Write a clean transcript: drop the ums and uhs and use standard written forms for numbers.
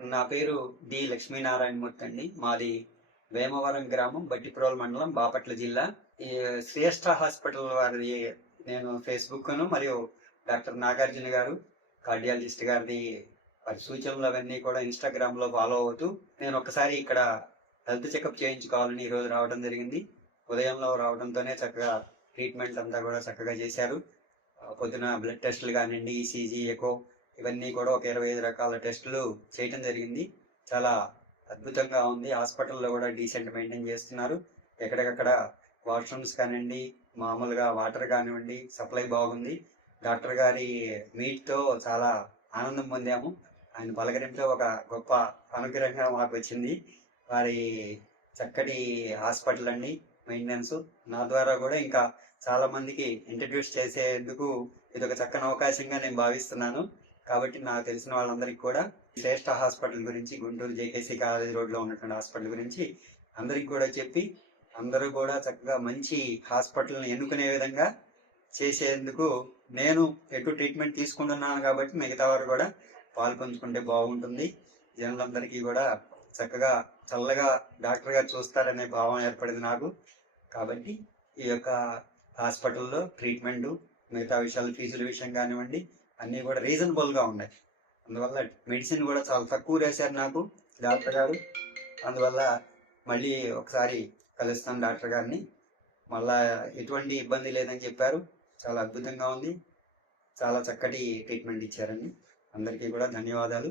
నా పేరు డి లక్ష్మీనారాయణమూర్తి అండి. మాది వేమవరం గ్రామం, బట్టిప్రోలు మండలం, బాపట్ల జిల్లా. ఈ శ్రేష్ఠ హాస్పిటల్ వారిది నేను ఫేస్బుక్ను మరియు డాక్టర్ నాగార్జున గారు కార్డియాలజిస్ట్ గారిది వారి సూచనలు అవన్నీ కూడా ఇన్స్టాగ్రామ్లో ఫాలో అవుతూ నేను ఒకసారి ఇక్కడ హెల్త్ చెకప్ చేయించుకోవాలని ఈరోజు రావడం జరిగింది. ఉదయంలో రావడంతోనే చక్కగా ట్రీట్మెంట్ అంతా కూడా చక్కగా చేశారు. పొద్దున బ్లడ్ టెస్టులు కానివ్వండి, ఈసీజీ, ఎకో ఇవన్నీ కూడా ఒక 25 రకాల టెస్టులు చేయటం జరిగింది. చాలా అద్భుతంగా ఉంది. హాస్పిటల్లో కూడా డీసెంట్ మెయింటైన్ చేస్తున్నారు. ఎక్కడికక్కడ వాష్రూమ్స్ కానివ్వండి, మామూలుగా వాటర్ కానివ్వండి, సప్లై బాగుంది. డాక్టర్ గారి మీట్తో చాలా ఆనందం పొందాము. ఆయన పలకరింపుతో ఒక గొప్ప అనుగ్రహంగా మాకు వచ్చింది. వారి చక్కటి హాస్పిటల్ అండి, మెయింటెనెన్స్. నా ద్వారా కూడా ఇంకా చాలా మందికి ఇంట్రడ్యూస్ చేసేందుకు ఇది ఒక చక్కని అవకాశంగా నేను భావిస్తున్నాను. కాబట్టి నాకు తెలిసిన వాళ్ళందరికీ కూడా శ్రేష్ఠ హాస్పిటల్ గురించి, గుంటూరు జేకేసీ కాలేజ్ రోడ్లో ఉన్నటువంటి హాస్పిటల్ గురించి అందరికి కూడా చెప్పి అందరూ కూడా చక్కగా మంచి హాస్పిటల్ని ఎన్నుకునే విధంగా చేసేందుకు నేను ఎక్కువ ట్రీట్మెంట్ తీసుకుంటున్నాను. కాబట్టి మిగతా వారు కూడా పాలు పంచుకుంటే బాగుంటుంది. జనులందరికీ కూడా చక్కగా చల్లగా డాక్టర్ గారు చూస్తారనే భావం ఏర్పడింది నాకు. కాబట్టి ఈ యొక్క హాస్పిటల్లో ట్రీట్మెంటు, మిగతా విషయాలు, ఫీజుల విషయం కానివ్వండి, అన్నీ కూడా రీజనబుల్గా ఉన్నాయి. అందువల్ల మెడిసిన్ కూడా చాలా తక్కువ రాశారు నాకు డాక్టర్ గారు. అందువల్ల మళ్ళీ ఒకసారి కలుస్తాను డాక్టర్ గారిని. మళ్ళా ఎటువంటి ఇబ్బంది లేదని చెప్పారు. చాలా అద్భుతంగా ఉంది. చాలా చక్కటి ట్రీట్మెంట్ ఇచ్చారండి. అందరికీ కూడా ధన్యవాదాలు.